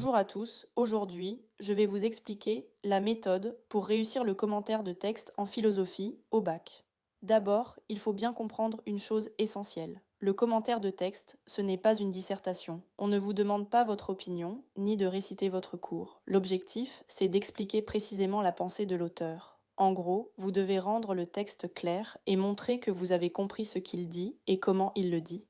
Bonjour à tous, aujourd'hui, je vais vous expliquer la méthode pour réussir le commentaire de texte en philosophie au bac. D'abord, il faut bien comprendre une chose essentielle. Le commentaire de texte, ce n'est pas une dissertation. On ne vous demande pas votre opinion, ni de réciter votre cours. L'objectif, c'est d'expliquer précisément la pensée de l'auteur. En gros, vous devez rendre le texte clair et montrer que vous avez compris ce qu'il dit et comment il le dit.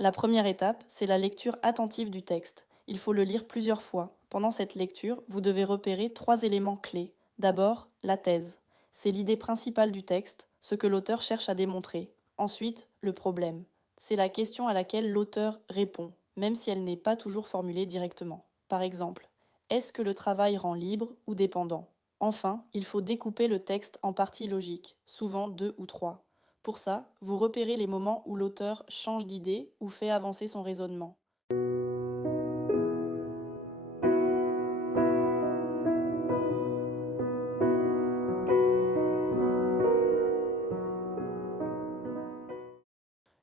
La première étape, c'est la lecture attentive du texte. Il faut le lire plusieurs fois. Pendant cette lecture, vous devez repérer 3 éléments clés. D'abord, la thèse. C'est l'idée principale du texte, ce que l'auteur cherche à démontrer. Ensuite, le problème. C'est la question à laquelle l'auteur répond, même si elle n'est pas toujours formulée directement. Par exemple, est-ce que le travail rend libre ou dépendant? Enfin, il faut découper le texte en parties logiques, souvent 2 ou 3. Pour ça, vous repérez les moments où l'auteur change d'idée ou fait avancer son raisonnement.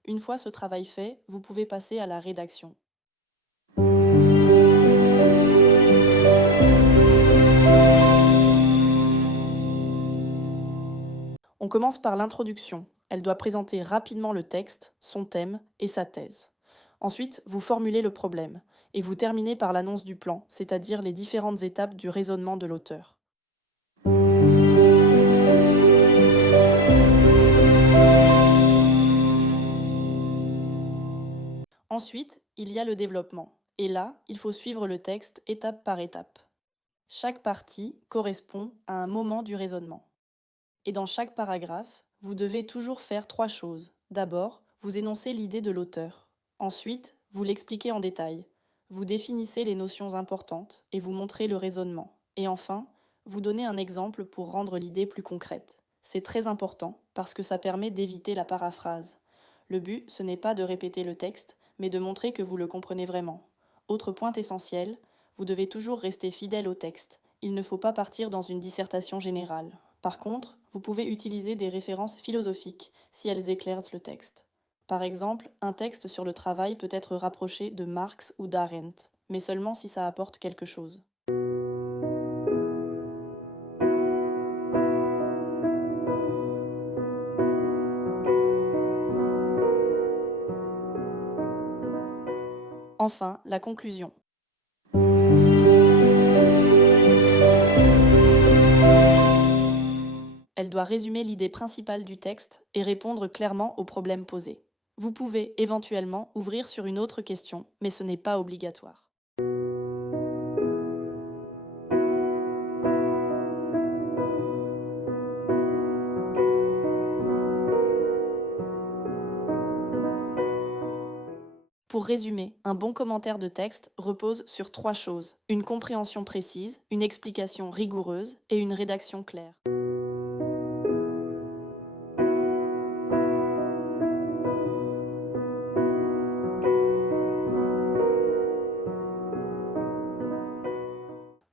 Une fois ce travail fait, vous pouvez passer à la rédaction. On commence par l'introduction. Elle doit présenter rapidement le texte, son thème et sa thèse. Ensuite, vous formulez le problème et vous terminez par l'annonce du plan, c'est-à-dire les différentes étapes du raisonnement de l'auteur. Ensuite, il y a le développement. Et là, il faut suivre le texte étape par étape. Chaque partie correspond à un moment du raisonnement. Et dans chaque paragraphe, vous devez toujours faire 3 choses. D'abord, vous énoncez l'idée de l'auteur. Ensuite, vous l'expliquez en détail. Vous définissez les notions importantes et vous montrez le raisonnement. Et enfin, vous donnez un exemple pour rendre l'idée plus concrète. C'est très important parce que ça permet d'éviter la paraphrase. Le but, ce n'est pas de répéter le texte, mais de montrer que vous le comprenez vraiment. Autre point essentiel, vous devez toujours rester fidèle au texte. Il ne faut pas partir dans une dissertation générale. Par contre, vous pouvez utiliser des références philosophiques si elles éclairent le texte. Par exemple, un texte sur le travail peut être rapproché de Marx ou d'Arendt, mais seulement si ça apporte quelque chose. Enfin, la conclusion. Elle doit résumer l'idée principale du texte et répondre clairement aux problèmes posés. Vous pouvez éventuellement ouvrir sur une autre question, mais ce n'est pas obligatoire. Pour résumer, un bon commentaire de texte repose sur 3 choses: une compréhension précise, une explication rigoureuse et une rédaction claire.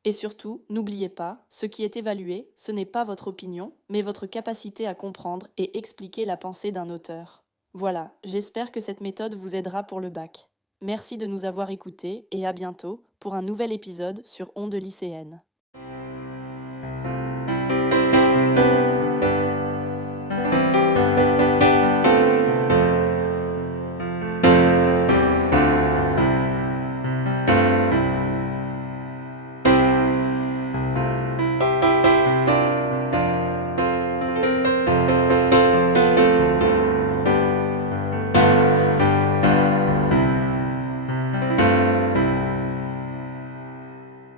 Et surtout, n'oubliez pas, ce qui est évalué, ce n'est pas votre opinion, mais votre capacité à comprendre et expliquer la pensée d'un auteur. Voilà, j'espère que cette méthode vous aidera pour le bac. Merci de nous avoir écoutés et à bientôt pour un nouvel épisode sur Ondes lycéennes.